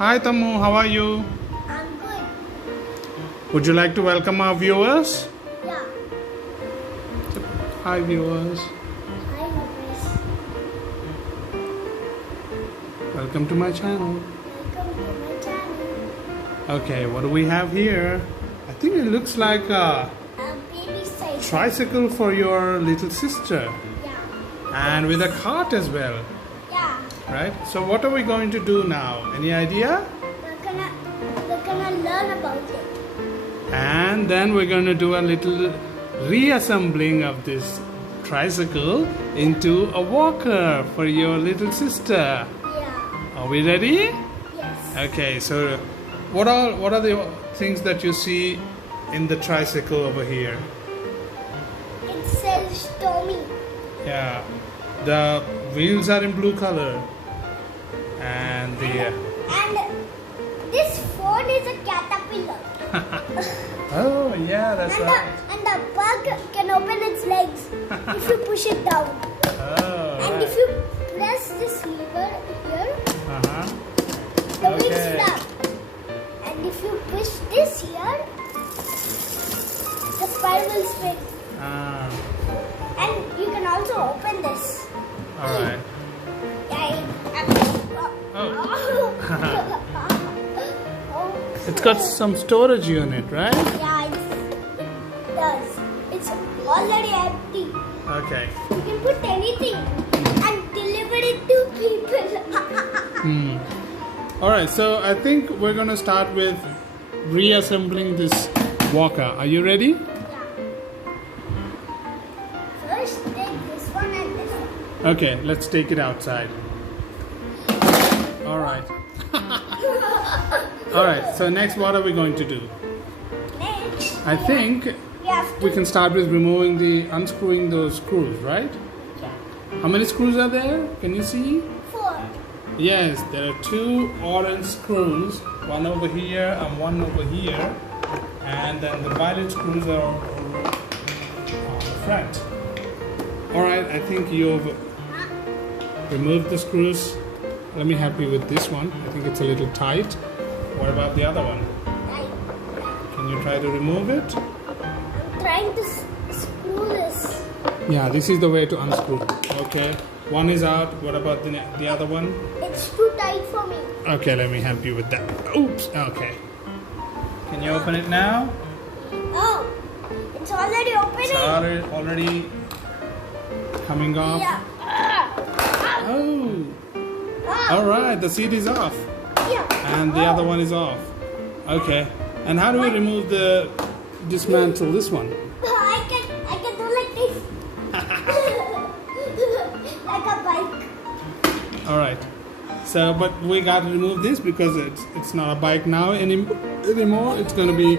Hi Tammu, how are you? I'm good. Would you like to welcome our viewers? Yeah. Hi viewers. Hi, Lucas. Welcome to my channel. Welcome to my channel. Okay, what do we have here? I think it looks like a Baby size. tricycle for your little sister. Yeah. And with a cart as well. Yeah. Right? So what are we going to do now? Any idea? We're gonna learn about it. And then we're going to do a little reassembling of this tricycle into a walker for your little sister. Yeah. Are we ready? Yes. Okay, so what are the things that you see in the tricycle over here? It says Tommy. Yeah, the wheels are in blue color, and the And this phone is a caterpillar. oh yeah, that's right. And the bug can open its legs if you push it down. Oh, And right. if you press this lever here, the wheels Okay. flap. And if you push this here, the spiral will spin. Ah, And you can also open this. all right. Oh. It's got some storage unit, right? Yeah, it does. It's already empty. Okay. You can put anything and deliver it to people. All right. So I think we're gonna start with reassembling this walker. Are you ready? Yeah. First, take this one and this one. Okay. Let's take it outside. All right. All right. So next, what are we going to do? Next, I think we have to. we can start with unscrewing those screws, right? Yeah. How many screws are there? Can you see? 4. Yes, there are 2 orange screws, one over here and one over here, and then the violet screws are on the front. All right, I think you've removed the screws. Let me help you with this one. I think it's a little tight. What about the other one? Can you try to remove it? I'm trying to screw this. Yeah, this is the way to unscrew. Okay, one is out. What about the other one? It's too tight for me. Okay, let me help you with that. Oops. Okay. Can you open it now? Oh, it's already opening. It's already coming off. Yeah. Oh. All right. The seat is off, Yeah. and the other one is off. Okay. And how do we remove the dismantle this one? I can do like this. Like a bike. All right. So, but we got to remove this because it's not a bike now anymore. It's going to be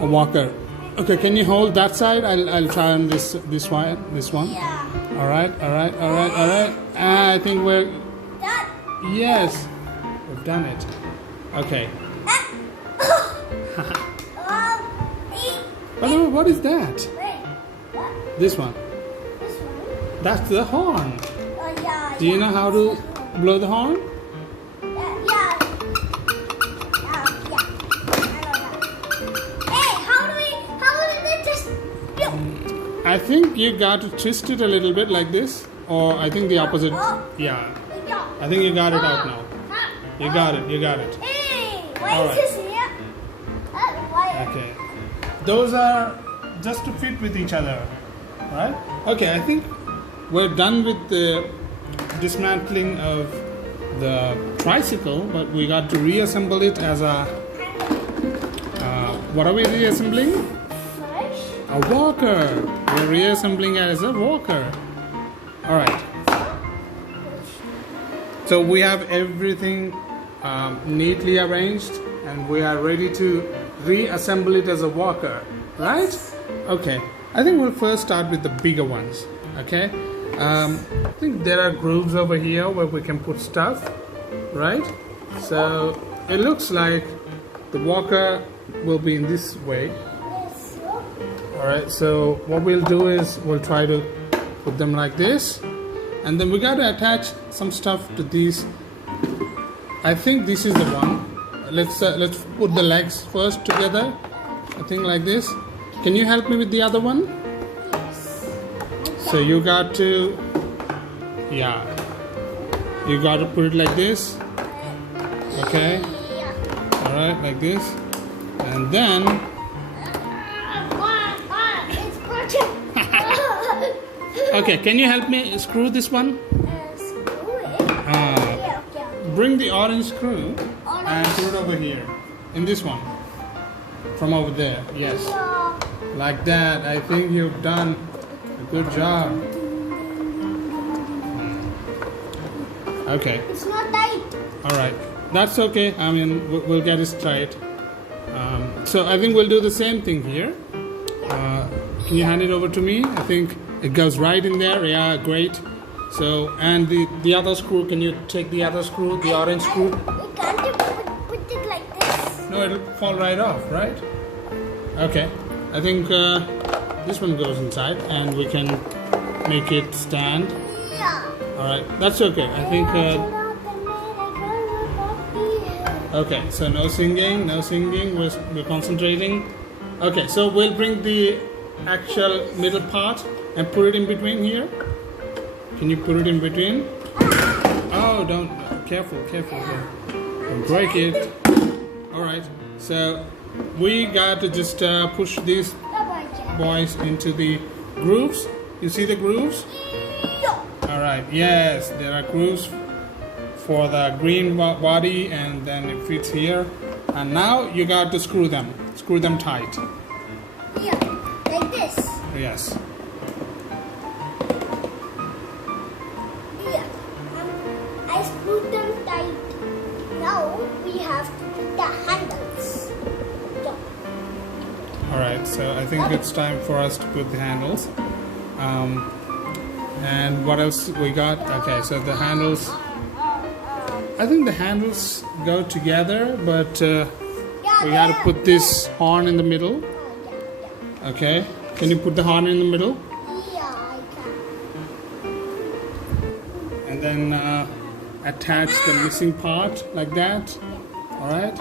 a walker. Okay. Can you hold that side? I'll try on this one. Yeah. All right. I think we're That. yes. We've done it. Okay. Oh, what is that? Wait. What? This one. This one? That's the horn. Yeah. Do you know how to blow the horn? Yeah. I know that. Hey, how do we just do? I think you got to twist it a little bit like this, or I think the opposite. Yeah. Yeah. I think you got it out now. You got it. Hey, why All is right. this here? Why? Okay. Those are just to fit with each other, right? Okay, I think we're done with the dismantling of the tricycle, but we got to reassemble it as a. What are we reassembling? First. A walker. We're reassembling it as a walker. All right. So we have everything neatly arranged, and we are ready to reassemble it as a walker, right? Okay. I think we'll first start with the bigger ones. Okay. I think there are grooves over here where we can put stuff, right? So it looks like the walker will be in this way. Yes. All right. So what we'll do is we'll try to put them like this, and then we got to attach some stuff to these I think this is the one. Let's put the legs first together. I think like this. Can you help me with the other one? Yes. So you got to, yeah, you got to put it like this. Okay. Yeah. All right, like this, and then. It's broken. Okay, can you help me screw this one? Screw it. Okay. Bring the orange screw and put it over here, in this one, from over there. Yes, Yeah. like that. I think you've done a good job. Okay. It's not tight. All right, that's okay. I mean, we'll get it straight. So I think we'll do the same thing here. Can you hand it over to me? I think it goes right in there. Yeah, great. So, and the other screw, can you take the other screw, the orange screw? We can't put it like this. No, it'll fall right off, right? Okay. I think this one goes inside and we can make it stand. Yeah. Alright, that's okay. I think... okay, so no singing, we're concentrating. Okay, so we'll bring the actual middle part and put it in between here. Can you put it in between? Oh, don't, careful, don't break it. Alright, so we got to just push these boys into the grooves. You see the grooves? Alright, yes, there are grooves for the green body and then it fits here. And now you got to screw them tight. Yeah, like this. Yes. Yeah, I screwed them tight. Now we have to put the handles. Yeah. Alright, so I think it's time for us to put the handles. And what else we got? Okay, so the handles, I think the handles go together, but we got to put this horn in the middle. Okay, can you put the horn in the middle? Yeah, I can. And then attach the missing part like that. Alright?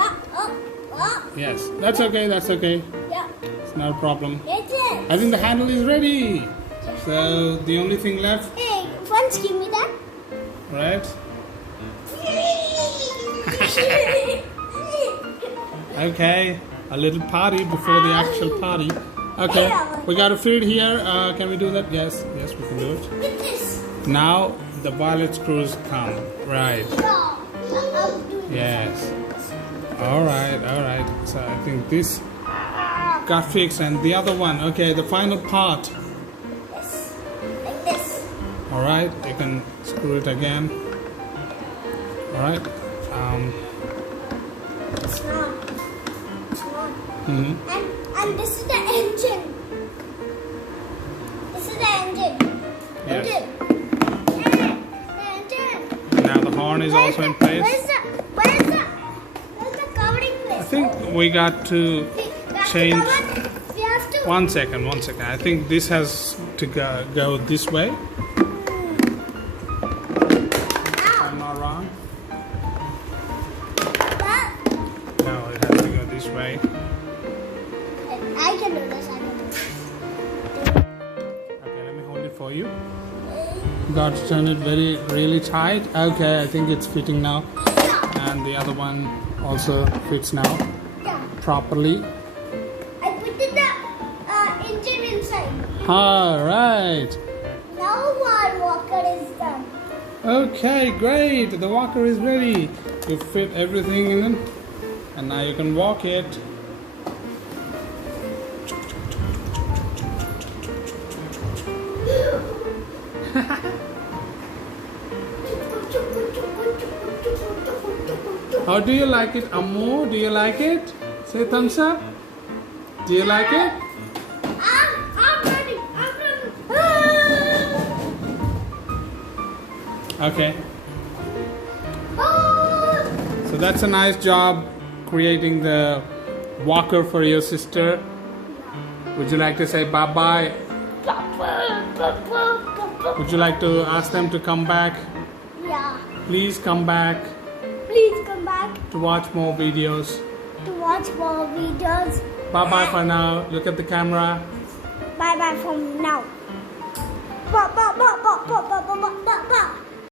Yes, that's okay, Yeah, it's not a problem. it is. I think the handle is ready. So the only thing left, Hey, once give me that. right? Okay, a little party before the actual party. Okay, we got to fit it here. Can we do that? Yes, we can do it. With this. Now the violet screws come. Right. Yeah, I'm doing Yes. All right. So I think this got fixed, and the other one. Okay, the final part. this. Like this. All right, you can screw it again. All right. It's not. Mhm. And this is the engine. This is the engine. Yes. Engine. Now the horn is also in place. Where's the covering place? I think we got to change. We have to. One second. I think this has to go this way. Ow. I'm not wrong. But No, it has to go this way. I can do this. Okay, let me hold it for you. Got to turn it really tight. Okay, I think it's fitting now. And the other one also fits now Yeah. properly. I put the engine inside. Alright. Now our walker is done. Okay, great. The walker is ready. You fit everything in it. And now you can walk it. How do you like it, Ammu? Do you like it? Say thumbs up. Do you like it? I'm ready. Okay. So that's a nice job creating the walker for your sister. Would you like to say bye-bye? Would you like to ask them to come back? Yeah. Please come back. Please come back to watch more videos. to watch more videos. Bye bye for now. Look at the camera. Bye bye from now.